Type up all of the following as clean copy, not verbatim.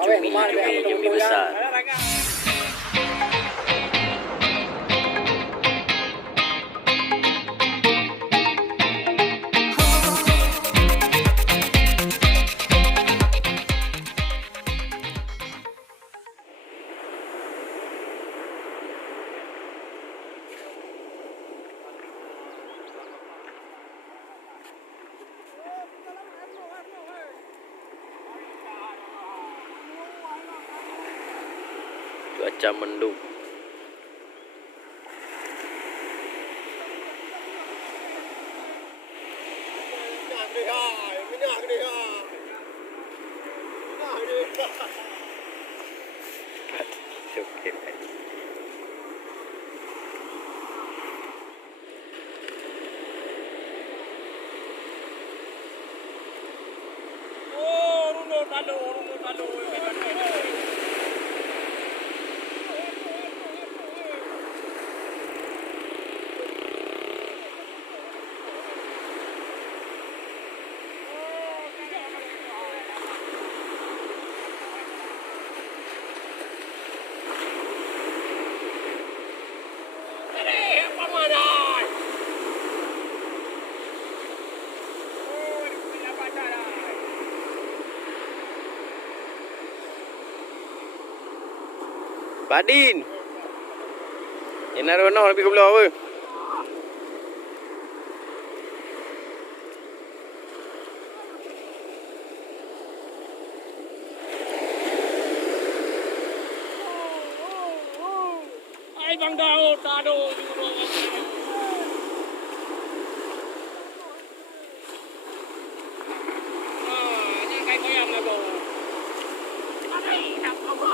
cumi besar. Cuaca mendung. Pak Din, ini narono lebih ke belah apa? Ay bang Daud, tado ini kayak goyang apa? Ada nak apa?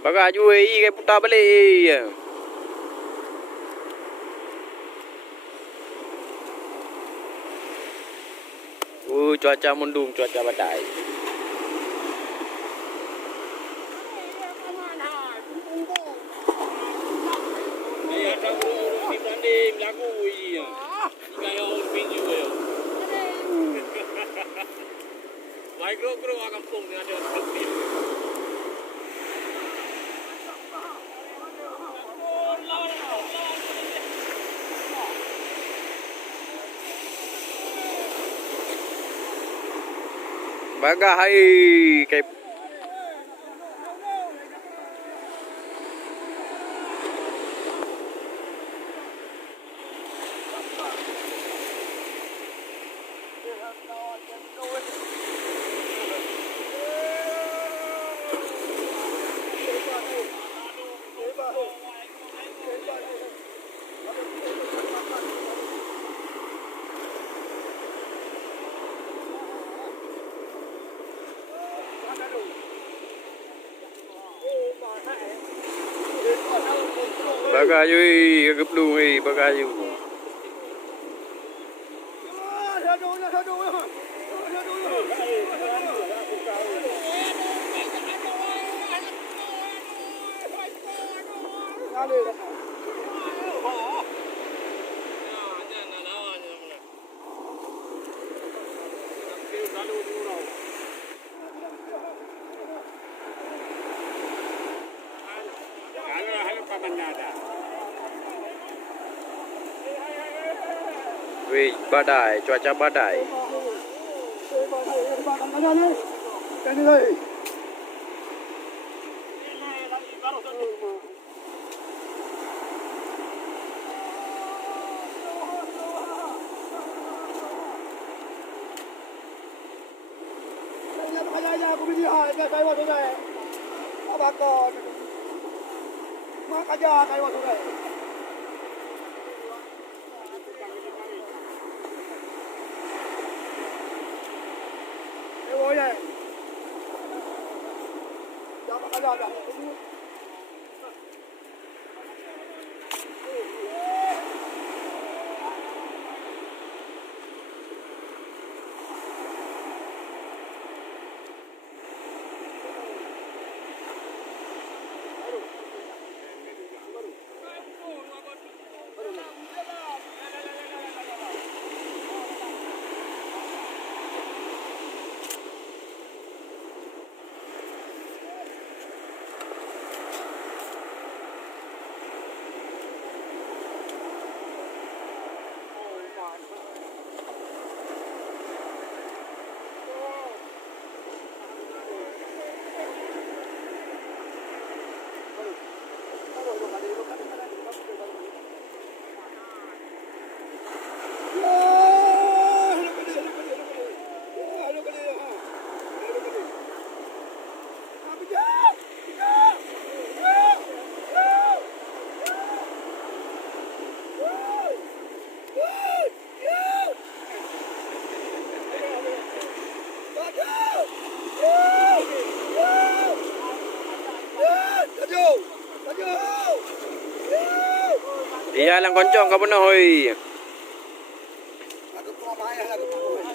Bagaj UAE kayak putar balik. Cuaca mendung, cuaca badai. Gro akan pung dengan ada seperti itu. Bagaj kayak bagaj gấp đuôi bagaj. Wih, badai, cuaca badai. Aku beli hai cái vào chỗ này. Bà con. Má cả nhà cái vào chỗ này. makanya dah. Iya lang koncong ka na hoy. Lagu pemaya lagu pemaya.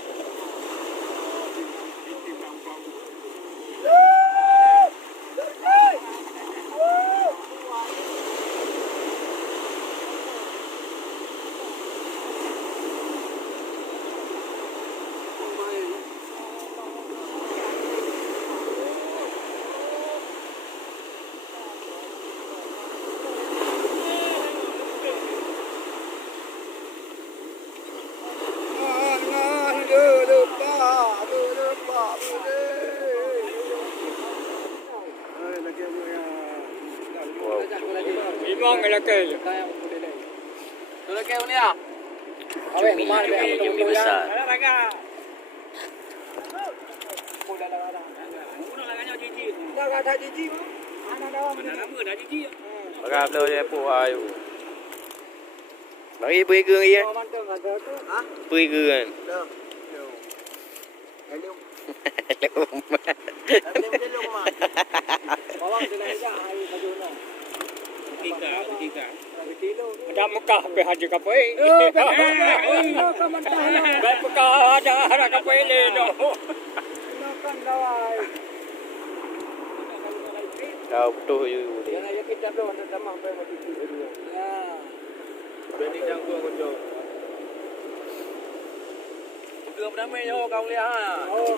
Imong lelaki. Lelaki ni ah. Cumi besar. Dah ada jiji. Anak dah. Bagap lo je pu ayu. Bagi beri gương iya. Ha? Beri gương. Dah. Hello. Ada Mekah pe haji kapai. Baik Mekah ada kapai le no. Makan dawai. Kau betul you ni. Ya kita belum ada sama sampai mati dulu. Ya. Berani dah gua konjo. Udah berdamai yo kau lihat ha. Oh.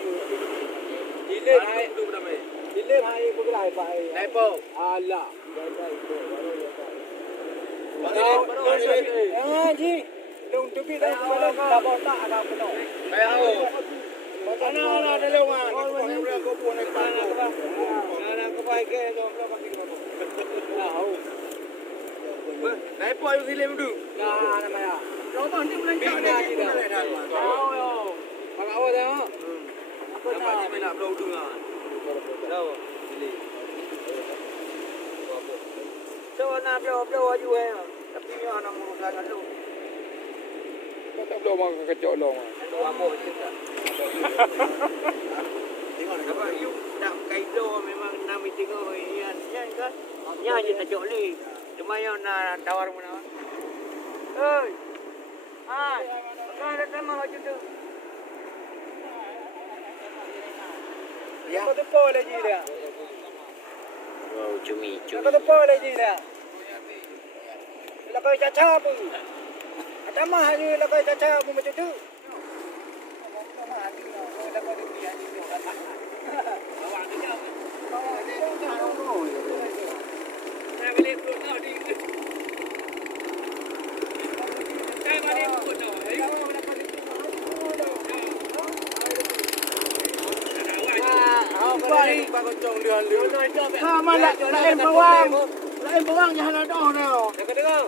Dile hai udah berdamai. Dile hai bukan hai. Naik po. Allah. Ji. Dong tu kita kalau tak bota ada penuh. Baik ho. Mana ada lewan. Kau yang kau pun nak pakai. Anak kau pakai ke dong kau pakai apa? Tahu. Naik po ayo sile mudu. Nah, namanya. Coba nanti bulan Big ni dah tidak. Tahu yo. Pakai apa dah? Apa Nampak dah? je nak blow dengar. Tahu. Sile. So nak blow aja eh. Tapi ni anak murusan lu. Kau tak belum makan kecok long. Lu apa cerita? Tengok apa you nak kaido memang nak meeting oh iya kan. Ya je tajuk ni. Cuma yang nak tawar mana? Oi. Hai. Kau ada sama macam tu. Ya. Kau tu boleh je dia. Wow, cumi. Kau tu boleh je dia. Lakai caca apa? Ada mah ni lakai caca apa macam tu? Mana lain bawang. Lain bawang jangan ada orang. Dengar.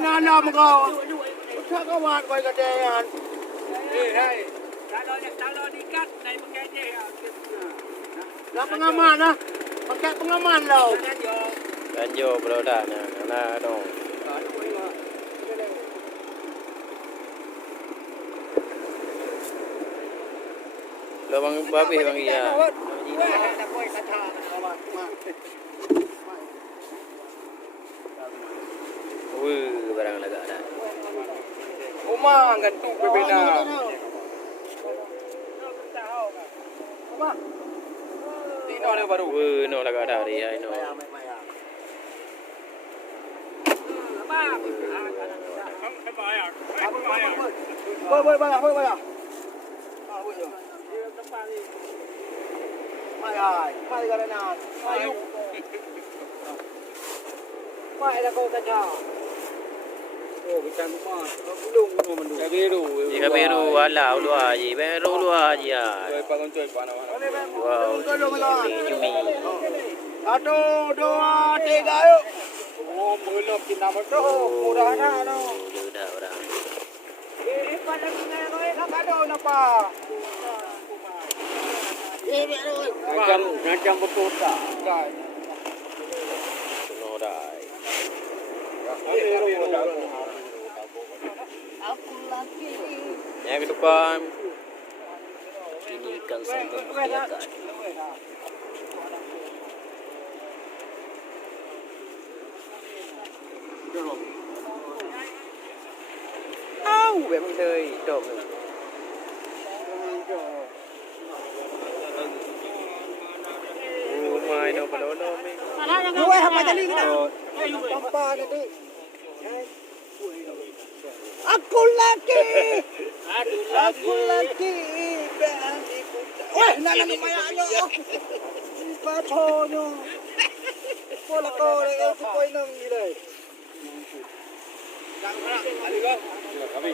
Nana kau. Kau kawan kau kedean. Hai. Kalau dikat naik pakai je. Lah pengaman lah. Pakai pengaman lah. Banjo bro dah na dong. bang babi bang iya. Ada koi kaca. Wih, barang lega ada. Uma gantung bebena. Tino ada baru. Wih, no lega ada dia, no. Bơi à? Mai cái nào? Mai dùng. Mai là câu kaca. Oh, kita mah. Belum mình đủ. Jika biru ala ulu aji, biru ulu aji ya. Cuy pa naman. Wow, cumi. Satu, dua, tiga, yuk. Oh, belum kita betul. Murah na, no. Sudah orang. Ini pada kita kau kado napa? Macam betul tak? No dai. Yang ke depan. Ini ikan sambal ikan. Au, bém chơi trộm. Mai đâu có đâu đâu. Dua sama tadi kita. Tanpa itu. Aku lagi. Aku lagi. Weh, nana lumayan yo. Patonyo. Pola kau lagi kau nang ni deh. Kami.